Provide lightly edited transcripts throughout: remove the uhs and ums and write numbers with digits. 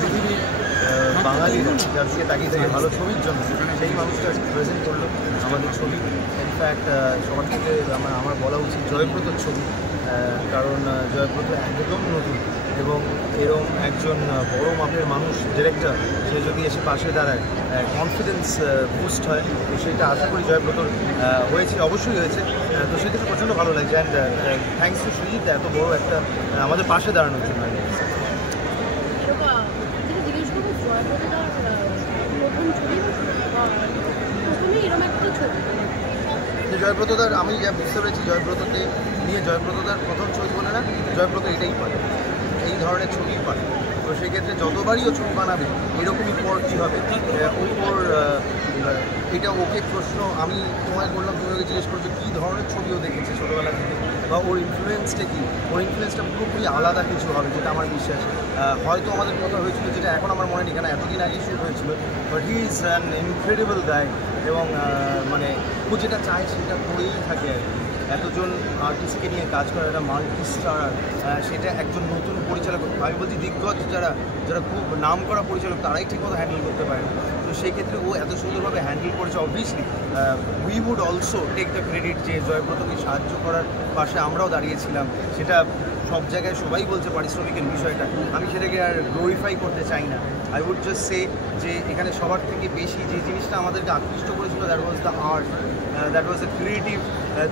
পৃথিবীর বাঙালিরা যার দিকে তাকিয়ে থাকে ভালো ছবির জন্য, সেই মানুষটা প্রেজেন্ট করলো আমাদের ছবি। ইনফ্যাক্ট সবার থেকে আমার বলা উচিত জয়ব্রতর ছবি, কারণ জয়ব্রত একদম নতুন এবং এরকম একজন বড় মাপের মানুষ ডিরেক্টর, সে যদি এসে পাশে দাঁড়ায় কনফিডেন্স বুস্ট হয়। তো সেটা আশা করি জয়ব্রতর হয়েছে, অবশ্যই হয়েছে। তো সেক্ষেত্রে প্রচণ্ড ভালো লাগছে। অ্যান্ড থ্যাংকস টু সৃজিত এত বড় একটা আমাদের পাশে দাঁড়ানোর জন্য। জয়ব্রতদার আমি যা বুঝতে পেরেছি, জয়ব্রতকে নিয়ে জয়ব্রতদার প্রথম ছবি বলে না, জয়ব্রত এটাই পারে, এই ধরনের ছবি পারে। তো সেক্ষেত্রে যতবারই ও ছবি বানাবে এরকমই পর কী হবে ওর এটা ওকে প্রশ্ন আমি তোমায় করলাম, তুমি ওকে জিজ্ঞেস করছো কী ধরনের ছবিও দেখেছে ছোটোবেলা থেকে বা ওর ইনফ্লুয়েন্সটা কী। ওর ইনফ্লুয়েন্সটা পুরোপুরি আলাদা কিছু হবে যেটা আমার বিশ্বাস। হয়তো আমাদের কথা হয়েছিল যেটা এখন আমার মনে নেই, কেন এতদিন আগে শুট হয়েছিল, but he is an incredible guy এবং মানে ও যেটা চায় সেটা করেই থাকে আর কি। এতজন আর্টিস্টকে নিয়ে কাজ করা, একটা মাল্টি স্টার, সেটা একজন নতুন পরিচালক, আমি বলছি দিগ্গজ যারা খুব নাম করা পরিচালক তারাই ঠিকমতো হ্যান্ডেল করতে পারে। তো সেই ক্ষেত্রে ও এত সুন্দরভাবে হ্যান্ডেল করেছে। Obviously we would also take the credit যে জয়ব্রতকে সাহায্য করার পাশে আমরাও দাঁড়িয়েছিলাম। সেটা সব জায়গায় সবাই বলছে পারিশ্রমিকের বিষয়টা, আমি সেটাকে আর গ্লোরিফাই করতে চাই না। আই উড জাস্ট সে যে এখানে সবার থেকে বেশি যে জিনিসটা আমাদেরকে আকৃষ্ট করেছিল, that was the art, that was the creative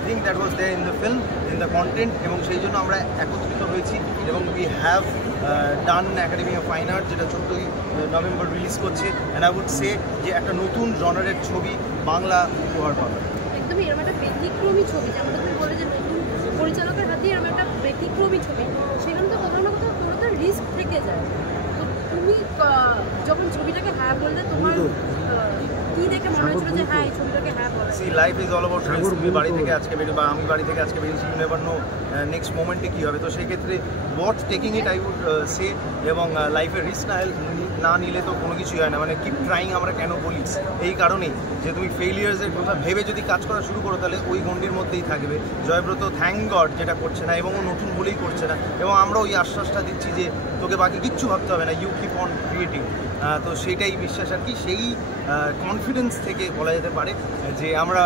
thing that was there in the film, in the content. এবং সেই জন্য আমরা একত্রিত হয়েছি এবং we have done academy of fine art, যেটা 14ই নভেম্বর রিলিজ করছে। অ্যান্ড আই উড সে যে একটা নতুন জনারের ছবি বাংলা উপহার পাবে। একদমই এরকম একটা ব্যতিক্রমী ছবি, যেমন তুমি বলে যে নতুন পরিচালকের হাতে এরকম একটা ব্যতিক্রমী ছবি, সেখানে তো কোথাও না কোথাও পুরোটা রিস্ক থেকে যায়। তো তুমি যখন ছবিটাকে হ্যাঁ বললে, তোমার কি দেখে মনে হয়েছিল যে হ্যাঁ এই ছবিটাকে হ্যাঁ বলা? See life is all about risk. তুমি বাড়ি থেকে আজকে বেরিয়ে বা আমি বাড়ি থেকে আজকে বেরিয়েছি, ইউ নেভার নো নেক্সট মোমেন্টে কী হবে। তো সেই ক্ষেত্রে worth taking it I would say. এবং লাইফের রিস্ক না নিলে তো কোনো কিছুই হয় না। মানে কিপ ট্রাইং আমরা কেন বলি, এই কারণেই যে তুমি ফেলিয়ার্সের কথা ভেবে যদি কাজ করা শুরু করো তাহলে ওই গণ্ডির মধ্যেই থাকবে। জয়ব্রত থ্যাংক গড যেটা করছে না, এবং ও নতুন বলেই করছে না, এবং আমরা ওই আশ্বাসটা দিচ্ছি যে তোকে বাকি কিচ্ছু ভাবতে হবে না, ইউ কিপ অন ক্রিয়েটিং। তো সেইটাই বিশ্বাস আর কি। সেই কনফিডেন্স থেকে বলা যেতে পারে যে আমরা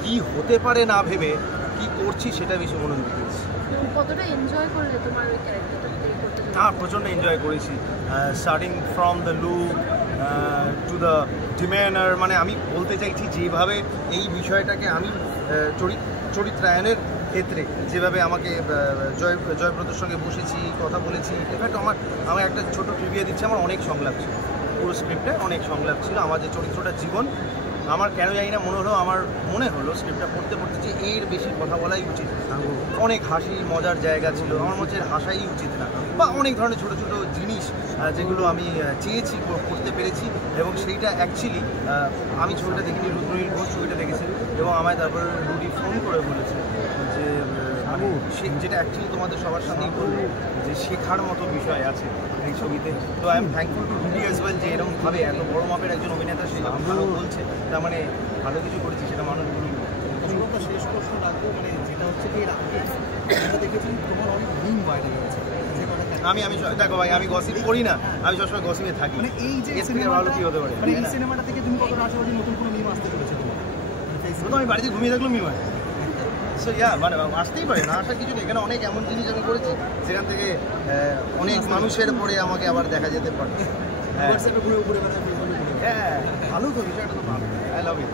কি হতে পারে না ভেবে কি করছি সেটা বেশি মনোযোগ দিচ্ছি। কতটা এনজয় করলে তোমার ওই ক্যারেক্টারটা প্লে করতে? হ্যাঁ, প্রচণ্ড এনজয় করেছি। Starting from the look to the demeanour, মানে আমি বলতে চাইছি যেভাবে এই বিষয়টাকে আমি চরিত্রায়নের ক্ষেত্রে যেভাবে আমাকে জয়ব্রতর সঙ্গে বসেছি, কথা বলেছি। ইনফ্যাক্ট আমার একটা ছোটো ট্রিভিয়া দিচ্ছে, আমার অনেক সংলাপ ছিল পুরো স্ক্রিপ্টে, অনেক সংলাপ ছিল। আমার যে চরিত্রটা জীবন, আমার কেন জানি না মনে হলো স্ক্রিপ্টটা পড়তে যে এর বেশি কথা বলাই উচিত। অনেক হাসি মজার জায়গা ছিল, আমার মনে হচ্ছে হাসাই উচিত না, বা অনেক ধরনের ছোটো ছোটো জিনিস যেগুলো আমি চেয়েছি করতে পেরেছি। এবং সেইটা অ্যাকচুয়ালি আমি ছবিটা দেখিনি, রুদ্রনীল ঘোষ ছবিটা দেখেছি এবং আমায় তারপর রুডি ফোন করে বলেছে যে যেটা অ্যাকচুয়ালি তোমাদের সবার সঙ্গেই বলবো যে শেখার মতো বিষয় আছে এই ছবিতে। তো I am thankful to Rudy as well যে এরকম ভাবে এত বড় মাপের একজন অভিনেতা সে ভালো বলছে, তার মানে ভালো কিছু করেছি সেটা মানুষ বলুন। শেষ প্রশ্ন রাখবো, মানে যেটা হচ্ছে কি এর আগে আমরা দেখেছি তোমার অনেক মিম বাইরে গেছে। আমি দেখো ভাই, আমি গসিপ করি না, আমি সবসময় গসিপে থাকি। মানে এই যে ভালো কি হতে পারে, মানে এই সিনেমাটা থেকে তুমি কতটা আশাবাদী নতুন কোনো মিম আসতে চলেছে? আমি বাড়িতে ঘুমিয়ে থাকলাম মিম হয়। সো মানে আসতেই পারে না, আসার কিছু নেই। এখানে অনেক এমন জিনিস আমি করেছি সেখান থেকে অনেক মানুষের পরে আমাকে আবার দেখা যেতে পারে। ঘুরে ঘুরে হ্যাঁ, ভালো তো বিষয়টা তো ভালো। I love it.